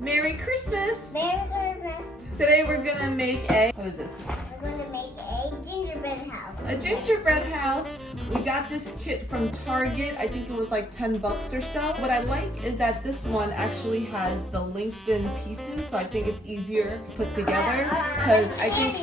Merry Christmas! Merry Christmas. Today we're gonna make a, what is this? We're going to make a gingerbread house. A gingerbread house. We got this kit from Target. I think it was like 10 bucks or so. What I like is that this one actually has the lengthened pieces, so I think it's easier to put together. Because I think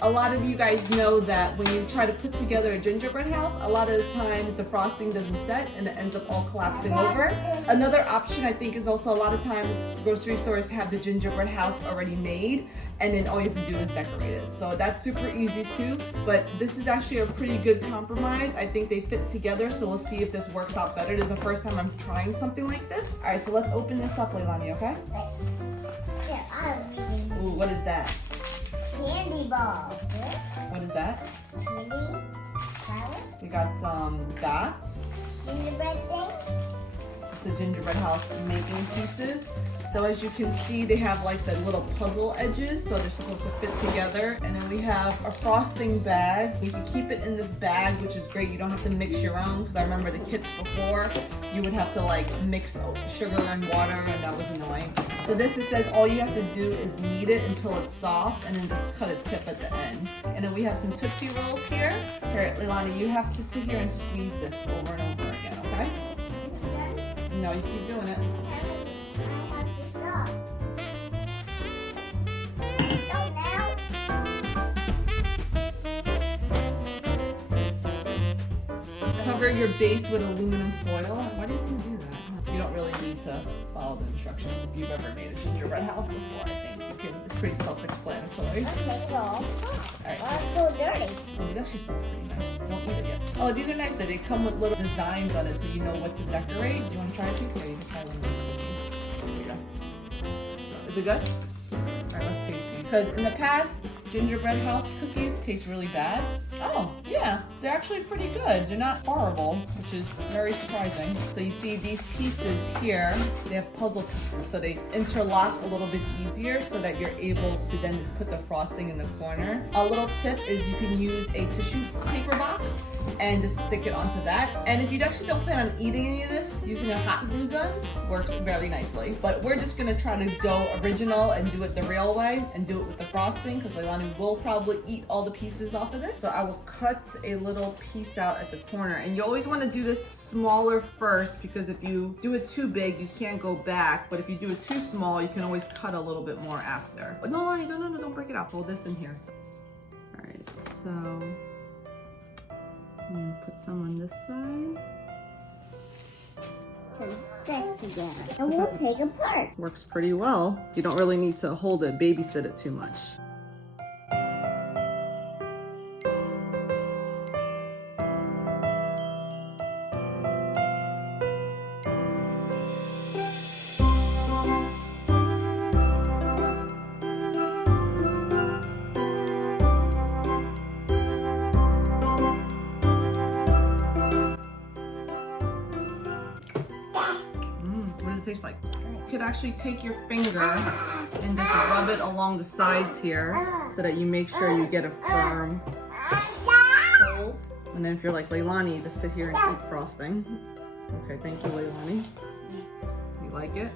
a lot of you guys know that when you try to put together a gingerbread house, a lot of the times the frosting doesn't set and it ends up all collapsing over. Another option I think is also a lot of times grocery stores have the gingerbread house already made, and then all you have to do is decorate it. So that's super easy too, but this is actually a pretty good compromise. I think they fit together, so we'll see if this works out better. This is the first time I'm trying something like this. All right, so let's open this up, Leilani, okay? Here, I'm reading. Ooh, what is that? Candy ball. This. What is that? Candy. Flowers. We got some dots. Gingerbread things. It's the gingerbread house making pieces. So as you can see, they have like the little puzzle edges, so they're supposed to fit together. And then we have a frosting bag. You can keep it in this bag, which is great. You don't have to mix your own, because I remember the kits before, you would have to like mix sugar and water, and that was annoying. So this, it says all you have to do is knead it until it's soft, and then just cut a tip at the end. And then we have some Tootsie Rolls here. Here, Leilani, you have to sit here and squeeze this over and over again, okay? No, you keep doing it. Stop. Stop now. Cover your base with aluminum foil. Why do you do that? You don't really need to follow the instructions if you've ever made a gingerbread house before. I think you can. It's pretty self-explanatory. Okay, well. Alright. Oh, it's so dirty. Oh, these actually smell pretty nice. Don't eat it yet. Oh, these are nice though. They come with little designs on it, so you know what to decorate. Do you want to try a piece? Or you can try one of these cookies. Here you go. Is it good? Alright, let's taste these. Because in the past, gingerbread house cookies taste really bad. Oh, yeah, they're actually pretty good. They're not horrible, which is very surprising. So you see these pieces here, they have puzzle pieces, so they interlock a little bit easier so that you're able to then just put the frosting in the corner. A little tip is you can use a tissue paper box and just stick it onto that. And if you actually don't plan on eating any of this, using a hot glue gun works very nicely. But we're just gonna try to go original and do it the real way and do it with the frosting, because Leilani will probably eat all the pieces off of this. So I will cut a little piece out at the corner. And you always wanna do this smaller first, because if you do it too big, you can't go back. But if you do it too small, you can always cut a little bit more after. But no, don't break it up. Hold this in here. All right, so. And then put some on this side. And stick together. And we'll take apart. Works pretty well. You don't really need to hold it, babysit it too much. What does it taste like? You could actually take your finger and just rub it along the sides here so that you make sure you get a firm hold. And then if you're like Leilani, just sit here and eat frosting. Okay, thank you, Leilani. You like it?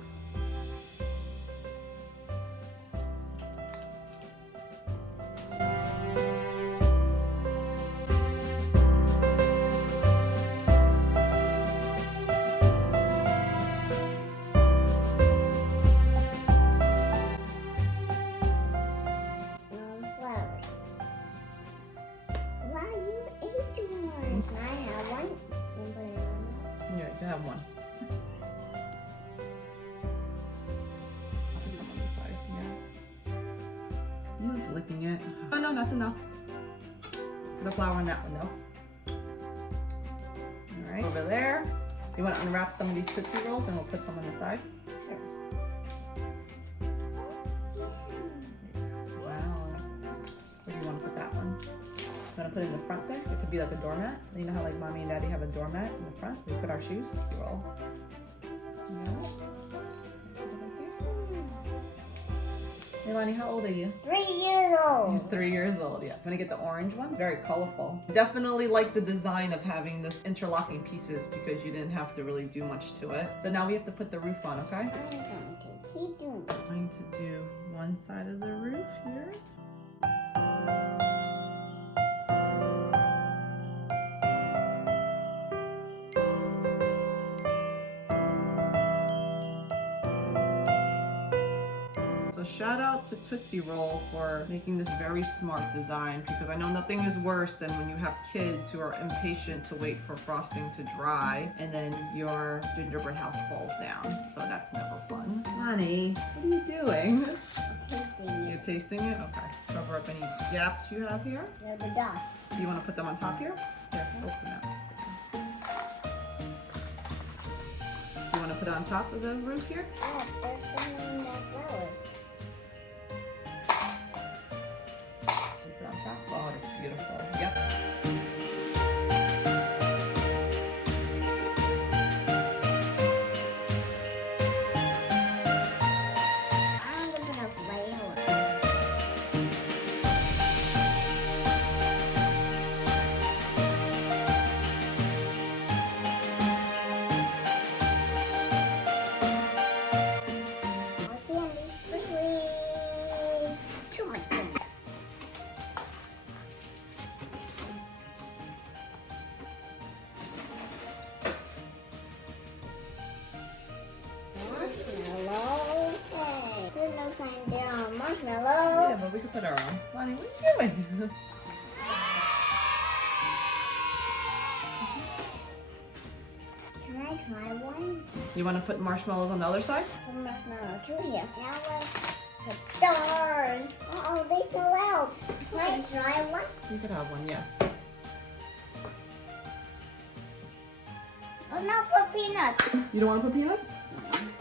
Yeah, you can have one. Put some on this side, yeah. You're just licking it. Oh no, that's enough. Put a flower on that one though. Alright, over there. You want to unwrap some of these Tootsie Rolls and we'll put some on the side? Sure. Wow. Where do you want to put that one? You want to put it in the front there? It could be like a doormat. You know how like mommy and daddy have a doormat in the front? We put our shoes. Roll. Yeah. Leilani, how old are you? 3 years old. 3 years old, yeah. Want to get the orange one? Very colorful. Definitely like the design of having this interlocking pieces because you didn't have to really do much to it. So now we have to put the roof on, okay? I'm going to keep doing it. I'm going to do one side of the roof here. Shout out to Tootsie Roll for making this very smart design because I know nothing is worse than when you have kids who are impatient to wait for frosting to dry and then your gingerbread house falls down. So that's never fun. Honey, what are you doing? Tasting it. You're tasting it? Okay. Cover up any gaps you have here. They're the dots. Do you want to put them on top here? Here, open that. You want to put it on top of the roof here? Oh, there's some in the flowers. Oh, it's beautiful. Yep. I'm gonna play on. More candy, please. Too much candy. Marshmallow. Hey, there's no sign there on marshmallow. Yeah, but we could put our own. Lonnie, what are you doing? Can I try one? You want to put marshmallows on the other side? Put marshmallow too here. Now let's put stars. Oh, they fell out. Can I try one? You could have one, yes. Oh, no, put peanuts. You don't want to put peanuts?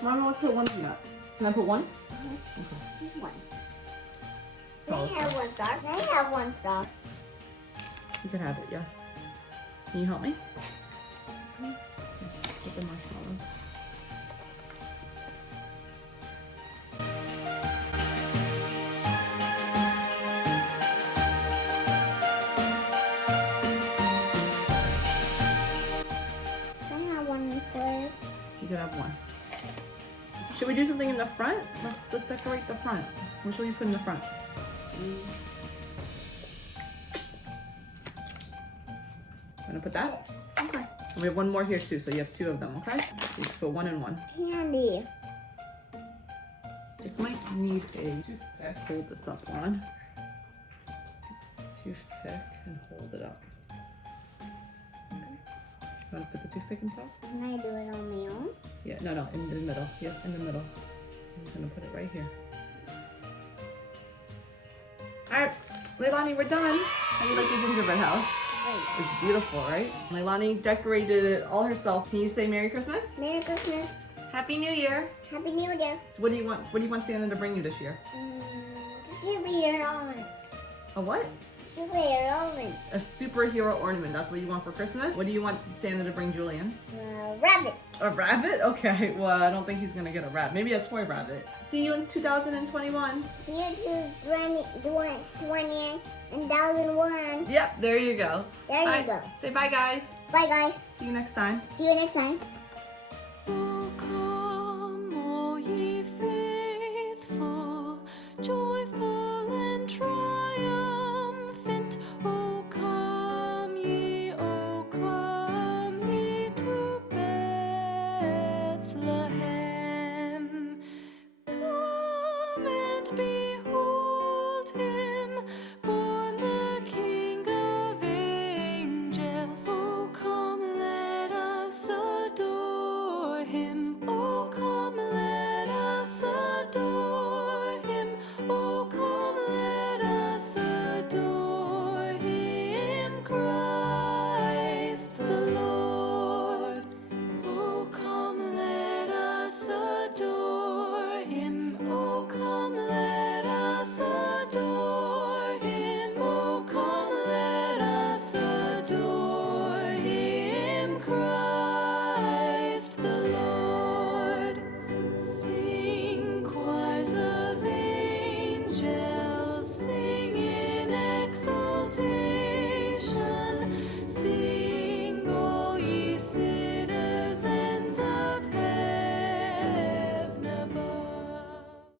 Mama wants to put one peanut. Can I put one? Okay. Just one. Oh, Can I have one star? Can I have one star? You could have it, yes. Can you help me? Put the marshmallows. Can I have one first? You could have one. Should we do something in the front? Let's decorate the front. What should we put in the front? Wanna put that? Okay. We have one more here too, so you have two of them, okay? So you put one and one. Candy. This might need a toothpick. Hold this up on. Toothpick and hold it up. Okay. You wanna put the toothpick inside? Can I do it on my own? Yeah, no, in the middle. Yeah, in the middle. I'm gonna put it right here. Alright, Leilani, we're done. How do you like your gingerbread house? Great. It's beautiful, right? Leilani decorated it all herself. Can you say Merry Christmas? Merry Christmas. Happy New Year. Happy New Year. So what do you want? What do you want Santa to bring you this year? Superhero ornaments. A what? Superhero ornaments. A superhero ornament. That's what you want for Christmas? What do you want Santa to bring Julian? Rabbit. A rabbit? Okay, well, I don't think he's gonna get a rabbit. Maybe a toy rabbit. See you in 2021. See you to 20 and 2001. Yep, there you go. There All you right, go. say bye, guys. Bye, guys. See you next time. See you next time. O come, all ye faithful, joyful and triumphant. O come ye to Bethlehem. Come and behold.